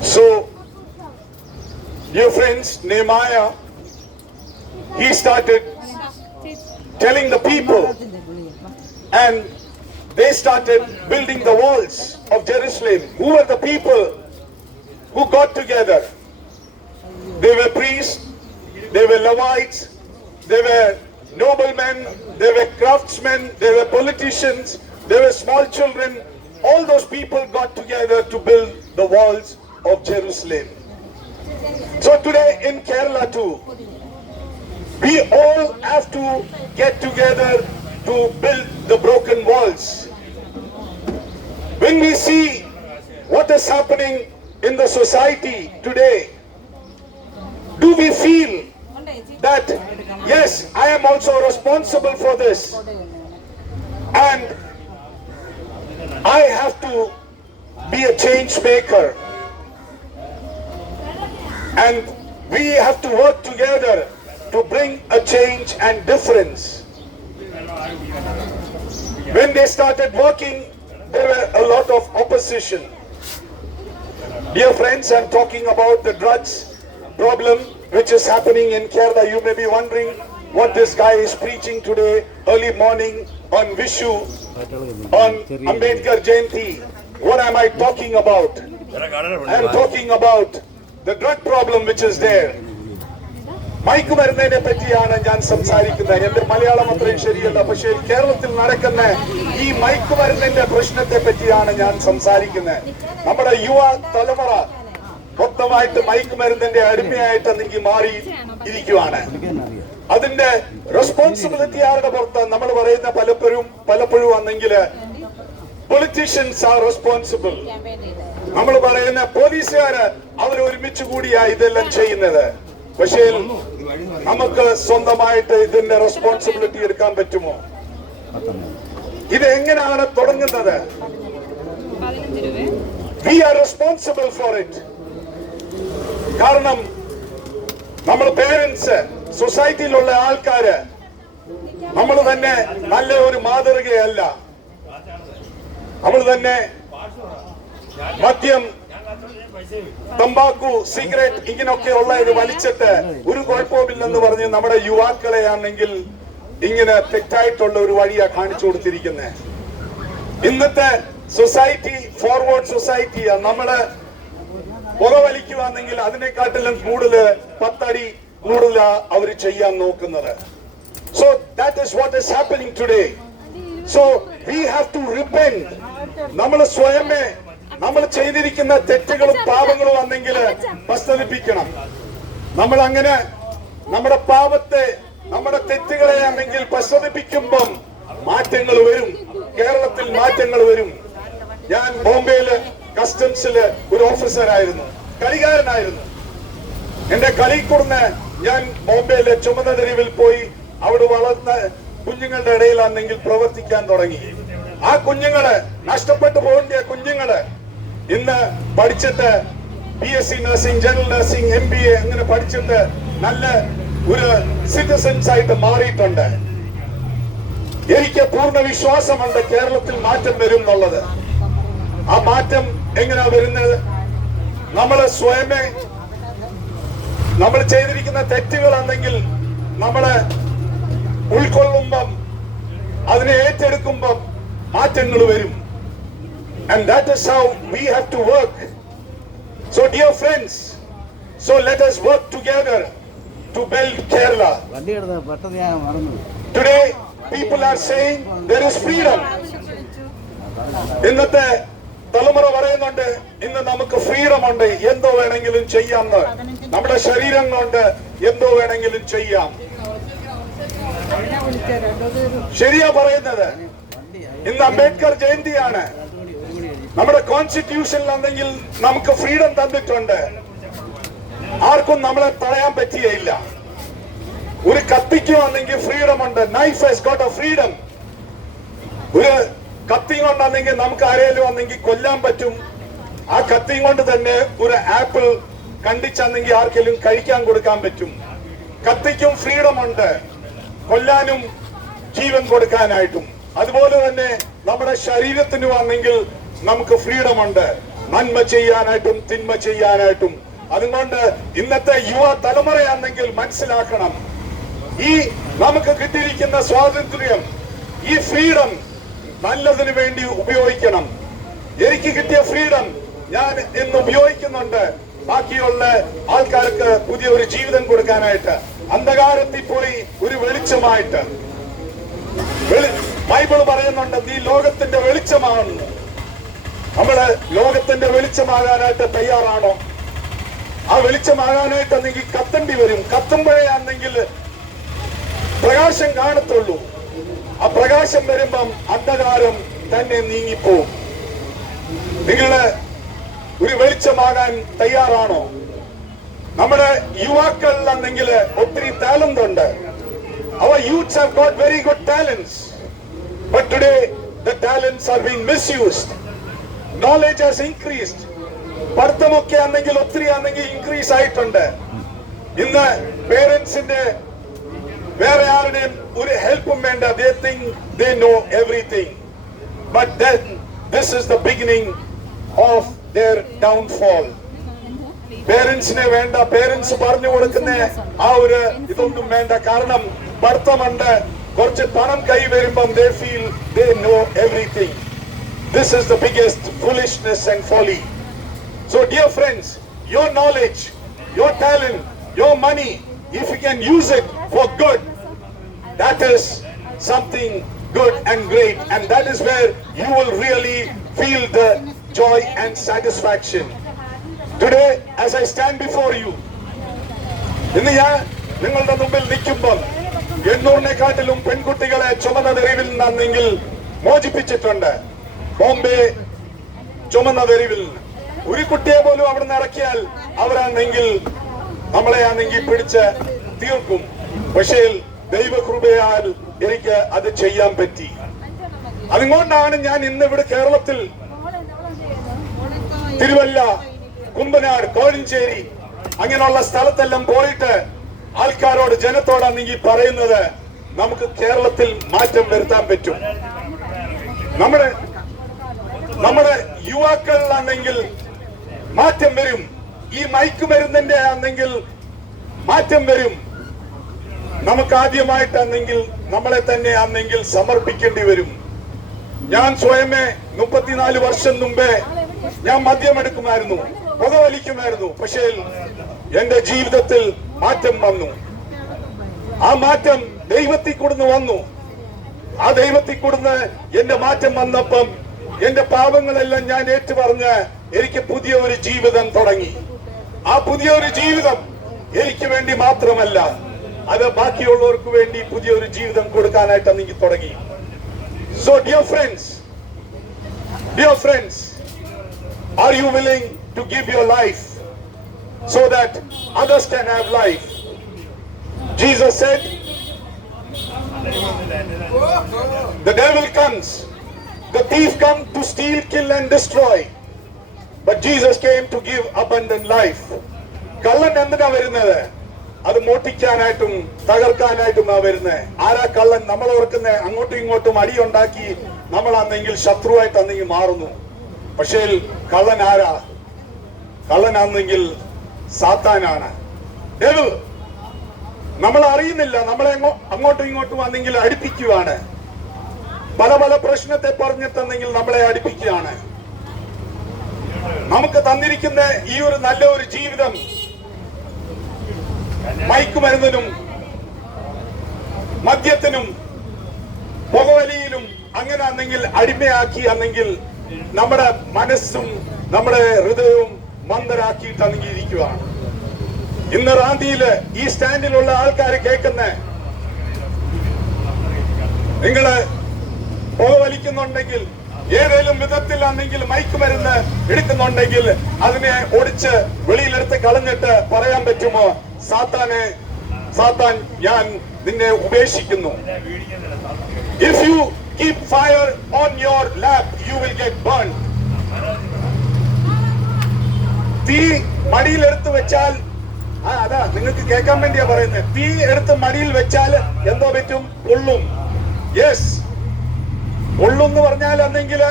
So, dear friends, Nehemiah, he started telling the people, and they started building the walls of Jerusalem. Who were the people who got together? They were priests, they were Levites, they were noblemen, they were craftsmen, they were politicians, they were small children. All those people got together to build the walls of Jerusalem. So today in Kerala too, we all have to get together to build the broken walls. When we see what is happening in the society today, do we feel that, yes, I am also responsible for this, and I have to be a change maker, and we have to work together to bring a change and difference. When they started working, there were a lot of opposition. Dear friends, I'm talking about the drugs problem which is happening in Kerala. You may be wondering what this guy is preaching today, early morning on Vishu, on Ambedkar Jayanti. What am I talking about? I'm talking about the drug problem which is there. മയക്കുമരുന്നിനെ പറ്റിയാണ് ഞാൻ സംസാരിക്കുന്നത്. എന്റെ മലയാളം അത്രയും ശരിയല്ല, പക്ഷേ കേരളത്തിൽ നടക്കുന്ന ഈ മയക്കുമരുന്നിന്റെ പ്രശ്നത്തെ പറ്റിയാണ് ഞാൻ സംസാരിക്കുന്നത്. നമ്മുടെ യുവ തലമുറ മൊത്തമായിട്ട് മയക്കുമരുന്നിന്റെ അടിമയായിട്ട് എനിക്ക് മാറി ഇരിക്കുവാണ്. അതിന്റെ റെസ്പോൺസിബിലിറ്റി ആരുടെ പുറത്ത്? നമ്മൾ പറയുന്ന പലപ്പോഴും ആണെങ്കിൽ പൊളിറ്റീഷ്യൻസ് ആർ റെസ്പോൺസിബിൾ. നമ്മൾ പറയുന്ന പോലീസുകാര് അവർ ഒരുമിച്ച് കൂടിയാ ഇതെല്ലാം ചെയ്യുന്നത്. പക്ഷേ നമുക്ക് സ്വന്തമായിട്ട് ഇതിന്റെ റെസ്പോൺസിബിലിറ്റി എടുക്കാൻ പറ്റുമോ? ഇത് എങ്ങനെയാണ് തുടങ്ങുന്നത്? We are responsible for it. കാരണം നമ്മൾ പേരൻസ്, സൊസൈറ്റിയിലുള്ള ആൾക്കാര്, നമ്മൾ തന്നെ നല്ല ഒരു മാതൃകയല്ല. നമ്മൾ തന്നെ മദ്യം, തമ്പാക്കു, സിഗരറ്റ് ഇങ്ങനെയൊക്കെ ഉള്ള ഇത് വലിച്ചിട്ട് ഒരു കുഴപ്പവുമില്ലെന്ന് പറഞ്ഞ് നമ്മുടെ യുവാക്കളെ ആണെങ്കിൽ ഇങ്ങനെ തെറ്റായിട്ടുള്ള ഒരു വഴിയാ കാണിച്ചു കൊടുത്തിരിക്കുന്നത്. ഇന്നത്തെ സൊസൈറ്റി ഫോർവേഡ് സൊസൈറ്റിയാ. നമ്മള് പുകവലിക്കുവാണെങ്കിൽ അതിനെക്കാട്ടിലും കൂടുതൽ 10 അടി കൂടുതലാ അവര് ചെയ്യാൻ നോക്കുന്നത്. So that is what is happening today. So we have to repent. നമ്മൾ സ്വയമേ നമ്മൾ ചെയ്തിരിക്കുന്ന തെറ്റുകളും പാപങ്ങളും ആണെങ്കിൽ പശ്ചാത്തപിക്കണം. നമ്മൾ അങ്ങനെ നമ്മുടെ പാപത്തെ, നമ്മുടെ തെറ്റുകളെ ആണെങ്കിൽ പശ്ചാത്തപിക്കുമ്പം മാറ്റങ്ങൾ വരും. കേരളത്തിൽ മാറ്റങ്ങൾ വരും. ഞാൻ ബോംബെയില് കസ്റ്റംസില് ഒരു ഓഫീസറായിരുന്നു, കളികാരനായിരുന്നു. എന്റെ കളിക്കൂടുന്ന് ഞാൻ ബോംബെയിലെ ചുമതലരിവിൽ പോയി അവിടെ വളർന്ന കുഞ്ഞുങ്ങളുടെ ഇടയിലാണെങ്കിൽ പ്രവർത്തിക്കാൻ തുടങ്ങി. ആ കുഞ്ഞുങ്ങള്, നഷ്ടപ്പെട്ടു പോകേണ്ട കുഞ്ഞുങ്ങള് ഇന്ന് പഠിച്ചിട്ട് BSc nursing, general nursing, MBA അങ്ങനെ പഠിച്ചിട്ട് നല്ല ഒരു സിറ്റിസൺസ് ആയിട്ട് മാറിയിട്ടുണ്ട്. എനിക്ക് പൂർണ്ണ വിശ്വാസമുണ്ട് കേരളത്തിൽ മാറ്റം വരും എന്നുള്ളത്. ആ മാറ്റം എങ്ങനെയാ വരുന്നത്? നമ്മള് സ്വയമേ നമ്മൾ ചെയ്തിരിക്കുന്ന തെറ്റുകളാണെങ്കിൽ നമ്മള് ഉൾക്കൊള്ളുമ്പം, അതിനെ ഏറ്റെടുക്കുമ്പം മാറ്റങ്ങൾ വരും. And that is how we have to work. So dear friends, so let us work together to build Kerala. Today people are saying there is freedom. ഇന്നത്തെ തലമുറ പറയുന്നുണ്ട് ഇന്ന് നമുക്ക് ഫ്രീഡം ഉണ്ട്, എന്തോ വേണമെങ്കിലും ചെയ്യാമെന്ന്. നമ്മുടെ ശരീരം കൊണ്ട് എന്തോ വേണമെങ്കിലും ചെയ്യാം. ശരിയാ പറയുന്നത്. ഇന്ന് അംബേദ്കർ ജയന്തിയാണ്. നമ്മുടെ കോൺസ്റ്റിറ്റ്യൂഷനിലാണെങ്കിൽ നമുക്ക് ഫ്രീഡം തന്നിട്ടുണ്ട്. ആർക്കും നമ്മളെ തടയാൻ പറ്റിയില്ല. ഒരു കത്തിക്കുവാണെങ്കിൽ ഫ്രീഡം ഉണ്ട്. Knife has got A freedom. ഒരു കത്തി കൊണ്ടാണെങ്കിൽ നമുക്ക് ആരെങ്കിലും വന്നെങ്കിൽ കൊല്ലാൻ പറ്റും. ആ കത്തി കൊണ്ട് തന്നെ ഒരു ആപ്പിൾ കണ്ടിച്ചാണെങ്കിൽ ആർക്കെങ്കിലും കഴിക്കാൻ കൊടുക്കാൻ പറ്റും. കത്തിക്കും ഫ്രീഡം ഉണ്ട്, കൊല്ലാനും ജീവൻ കൊടുക്കാനായിട്ടും. അതുപോലെ തന്നെ നമ്മുടെ ശരീരത്തിന് വന്നെങ്കിൽ നമുക്ക് ഫ്രീഡം ഉണ്ട്. നന്മ ചെയ്യാനായിട്ടും തിന്മ ചെയ്യാനായിട്ടും. അതുകൊണ്ട് ഇന്നത്തെ യുവ തലമുറയാണെങ്കിൽ മനസ്സിലാക്കണം, ഈ നമുക്ക് കിട്ടിയിരിക്കുന്ന സ്വാതന്ത്ര്യം, ഈ ഫ്രീഡം നല്ലതിനു വേണ്ടി ഉപയോഗിക്കണം. എനിക്ക് കിട്ടിയ ഫ്രീഡം ഞാൻ ഇന്ന് ഉപയോഗിക്കുന്നുണ്ട് ബാക്കിയുള്ള ആൾക്കാർക്ക് പുതിയ ഒരു ജീവിതം കൊടുക്കാനായിട്ട്, അന്ധകാരത്തിൽ പോയി ഒരു വെളിച്ചമായിട്ട്. ബൈബിൾ പറയുന്നുണ്ട് നീ ലോകത്തിന്റെ വെളിച്ചമാണെന്ന്. നമ്മള് ലോകത്തിന്റെ വെളിച്ചമാകാനായിട്ട് തയ്യാറാണോ? ആ വെളിച്ചമാകാനായിട്ട് നീ കത്തേണ്ടി വരും. കത്തുമ്പോഴേ ആണെങ്കിൽ പ്രകാശം കാണത്തുള്ളൂ. ആ പ്രകാശം വരുമ്പം അന്ധകാരം തന്നെ നീങ്ങിപ്പോവും. നിങ്ങള് ഒരു വെളിച്ചമാകാൻ തയ്യാറാണോ? നമ്മുടെ യുവാക്കളിലാണെങ്കിൽ ഒത്തിരി ടാലന്റ് ഉണ്ട്. Our youths have got very good talents, but today the talents are being misused. Knowledge has increased. പഠിത്തമൊക്കെ ആണെങ്കിൽ ഒത്തിരി ആണെങ്കിൽ ഇൻക്രീസ് ആയിട്ടുണ്ട്. ഇന്ന് പേരൻസിന്റെ വേറെ ആരുടെയും ഒരു ഹെൽപ്പും വേണ്ട. They think they know everything, but then this is the beginning of their downfall. പേരൻസിനെ വേണ്ട, പേരൻസ് പറഞ്ഞു കൊടുക്കുന്ന ആ ഒരു ഇതൊന്നും വേണ്ട. കാരണം പഠിത്തമുണ്ട്, കുറച്ച് പണം കൈ വരുമ്പം they feel they know everything. This is the biggest foolishness and folly. So dear friends, your knowledge, your talent, your money, if you can use it for good, that is something good and great, and that is where you will really feel the joy and satisfaction. Today as I stand before you, ഇന്ന് ഞാൻ നിങ്ങളുടെ മുമ്പിൽ നിൽക്കുമ്പോൾ 800-നെക്കാട്ടിലും പെൺകുട്ടികളെ ചുമന്ന തെരുവിൽ നിന്നെങ്കിൽ മോചിപ്പിച്ചിട്ടുണ്ട്. ബോംബെ ചുമന്ന തെരുവിൽ ഒരു കുട്ടിയെ പോലും അവിടെ നിന്ന് ഇറക്കിയാൽ അവരാണെങ്കിൽ നമ്മളെ ആണെങ്കിൽ പിടിച്ച് തീർക്കും. പക്ഷേ ദൈവകൃപയാൽ എനിക്ക് അത് ചെയ്യാൻ പറ്റി. അതുകൊണ്ടാണ് ഞാൻ ഇന്ന് ഇവിടെ കേരളത്തിൽ തിരുവല്ല, കുമ്പനാട്, കോഴഞ്ചേരി അങ്ങനെയുള്ള സ്ഥലത്തെല്ലാം പോയിട്ട് ആൾക്കാരോട്, ജനത്തോടാണെങ്കിൽ പറയുന്നത് നമുക്ക് കേരളത്തിൽ മാറ്റം വരുത്താൻ പറ്റും. നമ്മുടെ യുവാക്കളിലാണെങ്കിൽ മാറ്റം വരും. ഈ മയക്കുമരുന്നിന്റെ ആണെങ്കിൽ മാറ്റം വരും. നമുക്ക് ആദ്യമായിട്ടാണെങ്കിൽ നമ്മളെ തന്നെ ആണെങ്കിൽ സമർപ്പിക്കേണ്ടി വരും. ഞാൻ സ്വയമേ 34 വർഷം മുമ്പേ ഞാൻ മദ്യമെടുക്കുമായിരുന്നു, പുകവലിക്കുമായിരുന്നു. പക്ഷേ എന്റെ ജീവിതത്തിൽ മാറ്റം വന്നു. ആ മാറ്റം ദൈവത്തിൽ കൂടുന്ന് വന്നു. ആ ദൈവത്തിൽ കൂടുന്ന് എന്റെ മാറ്റം വന്നപ്പം എന്റെ പാപങ്ങളെല്ലാം ഞാൻ ഏറ്റുപറഞ്ഞ് എനിക്ക് പുതിയ ഒരു ജീവിതം തുടങ്ങി. ആ പുതിയ ഒരു ജീവിതം എനിക്ക് വേണ്ടി മാത്രമല്ല, അത് ബാക്കിയുള്ളവർക്ക് വേണ്ടി പുതിയ ഒരു ജീവിതം കൊടുക്കാനായിട്ട് എനിക്ക് തുടങ്ങി. So dear friends, are you willing to give your life so that others can have life? Jesus said, the devil comes, the thief comes to steal, kill and destroy, but Jesus came to give abundant life. കള്ളൻ എന്തിനാ വരുന്നത്? അത് മോട്ടിക്കാനായിട്ടും തകർക്കാനായിട്ടും വരുന്നത്. ആരാ കള്ളൻ? നമ്മൾ ഓർക്കുന്ന അങ്ങോട്ടും ഇങ്ങോട്ടും അടിയുണ്ടാക്കി നമ്മളാണെങ്കിൽ ശത്രുവായിട്ടാണെങ്കിൽ മാറുന്നു. പക്ഷേ കള്ളൻ ആരാ? കള്ളനാണെങ്കിൽ സാത്താനാണ്, ഡെവിൾ. നമ്മൾ അറിയുന്നില്ല, നമ്മളെ അങ്ങോട്ടും ഇങ്ങോട്ടും ആണെങ്കിൽ അടുപ്പിക്കുകയാണ്. പല പല പ്രശ്നത്തെ പറഞ്ഞിട്ടെങ്കിൽ നമ്മളെ അടുപ്പിക്കുകയാണ്. നമുക്ക് തന്നിരിക്കുന്ന ഈ ഒരു നല്ല ഒരു ജീവിതം മയക്കുമരുന്നിനും മദ്യത്തിനും പുകവലിയിലും അങ്ങനെ ആണെങ്കിൽ അടിമയാക്കി ആണെങ്കിൽ നമ്മുടെ മനസ്സും നമ്മുടെ ഹൃദയവും മന്ദരാക്കിയിട്ടാണെങ്കിൽ ഇരിക്കുകയാണ്. ഇന്ന് റാന്തിയില് ഈ സ്റ്റാൻഡിലുള്ള ആൾക്കാർ കേൾക്കുന്ന, നിങ്ങള് പുകവലിക്കുന്നുണ്ടെങ്കിൽ, ഏതെങ്കിലും വിധത്തിലാണെങ്കിൽ മയക്കുമരുന്ന് എടുക്കുന്നുണ്ടെങ്കിൽ അതിനെ ഒടിച്ച് വെളിയിലെടുത്ത് കളഞ്ഞിട്ട് പറയാൻ പറ്റുമോ, സാത്താൻ ഞാൻ നിന്നെ ഉപേക്ഷിക്കുന്നു. If you keep fire on your lap, you will get burned. തീ മടിയിൽ എടുത്ത് വെച്ചാൽ, അതാ നിങ്ങൾക്ക് കേൾക്കാൻ വേണ്ടിയാ പറയുന്നത്, തീ എടുത്ത് മടിയിൽ വെച്ചാൽ എന്തോ പറ്റും? പൊള്ളും. യെസ്, പൊള്ളും എന്ന് പറഞ്ഞാൽ എന്തെങ്കിൽ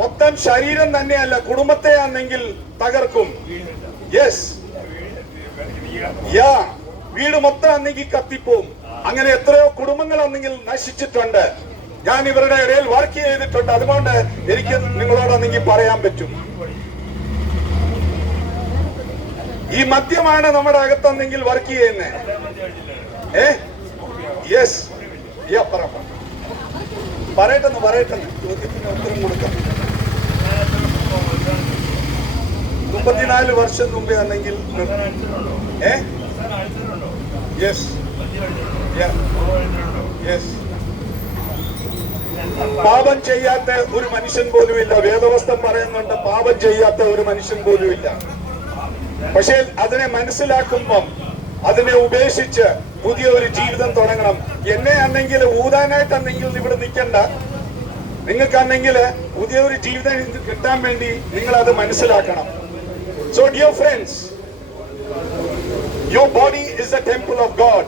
മൊത്തം ശരീരം തന്നെയല്ല, കുടുംബത്തെ ആണെങ്കിൽ തകർക്കും. യെസ്, യാ, വീട് മൊത്തം അന്നെങ്കിൽ കത്തിപ്പോവും. അങ്ങനെ എത്രയോ കുടുംബങ്ങൾ അന്നെങ്കിൽ നശിച്ചിട്ടുണ്ട്. ഞാൻ ഇവരുടെ ഇടയിൽ വർക്ക് ചെയ്തിട്ടുണ്ട്. അതുകൊണ്ട് എനിക്ക് നിങ്ങളോടൊന്നെങ്കിൽ പറയാൻ പറ്റും. ഈ മദ്യമാണ് നമ്മുടെ അകത്തൊന്നെങ്കിൽ വർക്ക് ചെയ്യുന്നത്. യെസ്, യാ, പറയട്ടെന്ന് ചോദ്യത്തിന് ഉത്തരം കൊടുക്കാം. 34 വർഷം മുമ്പേ ആണെങ്കിൽ യെസ്, യെസ്. പാപം ചെയ്യാത്ത ഒരു മനുഷ്യൻ പോലുമില്ല. വേദവസ്തം പറയുന്നുണ്ട് പാപം ചെയ്യാത്ത ഒരു മനുഷ്യൻ പോലുമില്ല. പക്ഷേ അതിനെ മനസ്സിലാക്കുമ്പം അതിനെ ഉപേക്ഷിച്ച് പുതിയ ഒരു ജീവിതം തുടങ്ങണം. എന്നെ ആണെങ്കിൽ ഊതാനായിട്ടെന്നെങ്കിൽ ഇവിടെ നിൽക്കണ്ട. നിങ്ങൾക്കാണെങ്കിൽ പുതിയ ഒരു ജീവിതം കിട്ടാൻ വേണ്ടി നിങ്ങൾ അത് മനസ്സിലാക്കണം. So dear friends, your body is the temple of God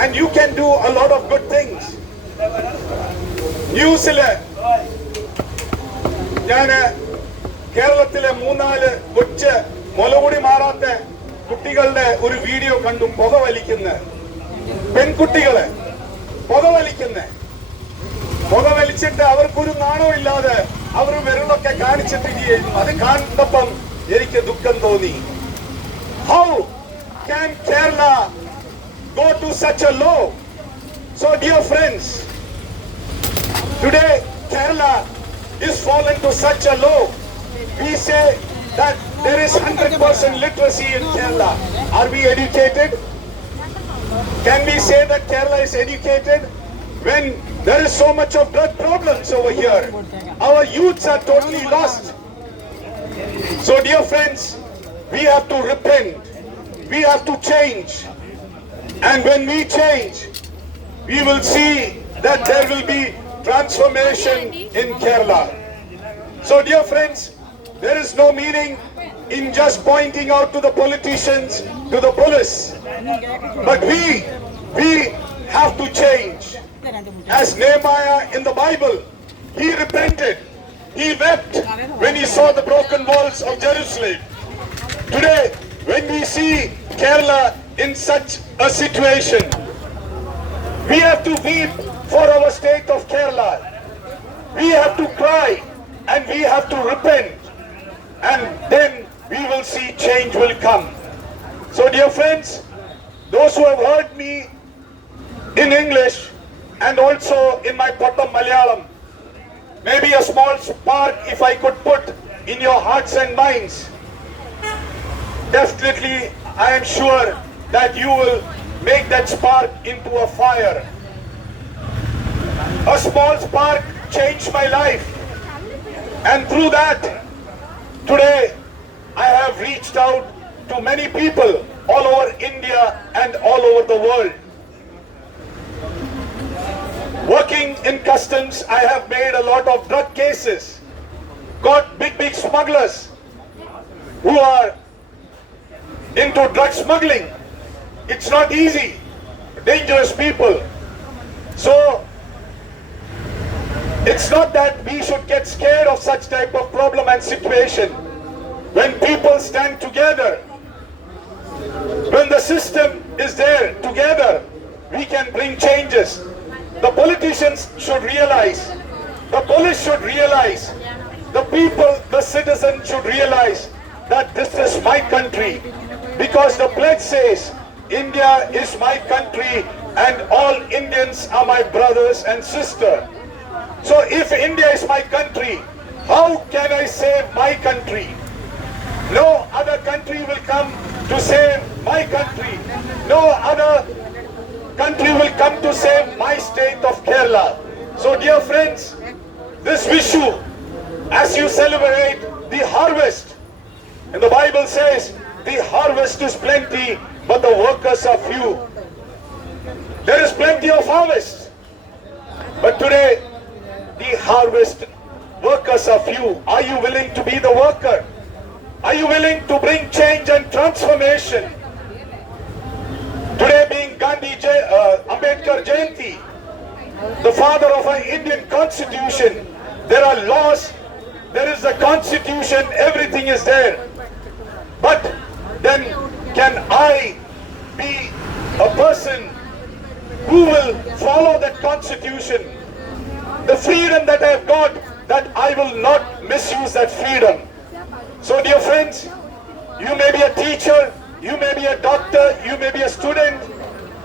and you can do a lot of good things. ന്യൂസില് ഞാന് കേരളത്തിലെ 3-4 കൊച്ച് മുലകുടി മാറാത്ത കുട്ടികളുടെ ഒരു വീഡിയോ കണ്ടു. പുക വലിക്കുന്ന പെൺകുട്ടികള് പുക വലിച്ചിട്ട് അവർക്കൊരു നാണവും ഇല്ലാതെ അവർ വിരലൊക്കെ കാണിച്ചിട്ട് ചെയ്യുന്നു. അത് കണ്ടപ്പം എനിക്ക് ദുഃഖം തോന്നി. How can Kerala go to such a low? So dear friends, today Kerala is fallen to such a low. We say that there is 100% literacy in Kerala. Are we educated? Can we say that Kerala is educated when there is so much of drug problems over here? Our youths are totally lost. So dear friends, we have to repent. We have to change. And when we change, we will see that there will be transformation in Kerala. So dear friends, there is no meaning in just pointing out to the politicians, to the police. But we have to change. As Nehemiah in the Bible, he repented. He wept when he saw the broken walls of Jerusalem. Today, when we see Kerala in such a situation, we have to weep for our state of Kerala. We have to cry and we have to repent. And then we will see change will come. So dear friends, those who have heard me in English and also in my Pottam Malayalam, maybe a small spark if I could put in your hearts and minds. Definitely, I am sure that you will make that spark into a fire. A small spark changed my life. And through that, today, I have reached out to many people all over India and all over the world. Working in customs, I have made a lot of drug cases. Got big smugglers who are into drug smuggling. It's not easy. Dangerous people. So, it's not that we should get scared of such type of problem and situation. When people stand together, when the system is there together, we can bring changes. The politicians should realize, the police should realize, the people, the citizens should realize that this is my country. Because the pledge says, India is my country and all Indians are my brothers and sisters. So if India is my country, how can I save my country? No other country will come to save my country. No other country will come to save my state of Kerala. So dear friends, this Vishu, as you celebrate the harvest, and the Bible says, the harvest is plenty, but the workers are few. There is plenty of harvest, but today, the harvest workers are few. Are you willing to be the worker? Are you willing to bring change and transformation? Today being Ambedkar Jayanti, the father of our Indian constitution, there are laws there is a constitution, everything is there. But then can I be a person who will follow that constitution? The freedom that I have got, that I will not misuse that freedom. So dear friends, you may be a teacher, you may be a doctor, you may be a student,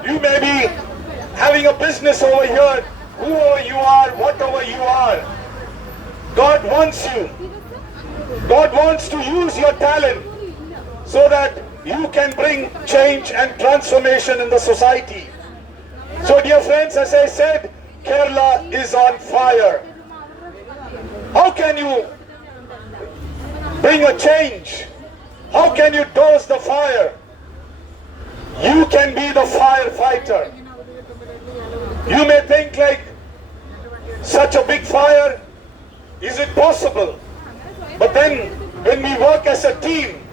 you may be having a business over here, whoever you are, whatever you are. God wants you. God wants to use your talent so that you can bring change and transformation in the society. So dear friends, as I said, Kerala is on fire. How can you bring a change? How can you douse the fire? You can be the firefighter. You may think like, such a big fire, is it possible? But then when we work as a team,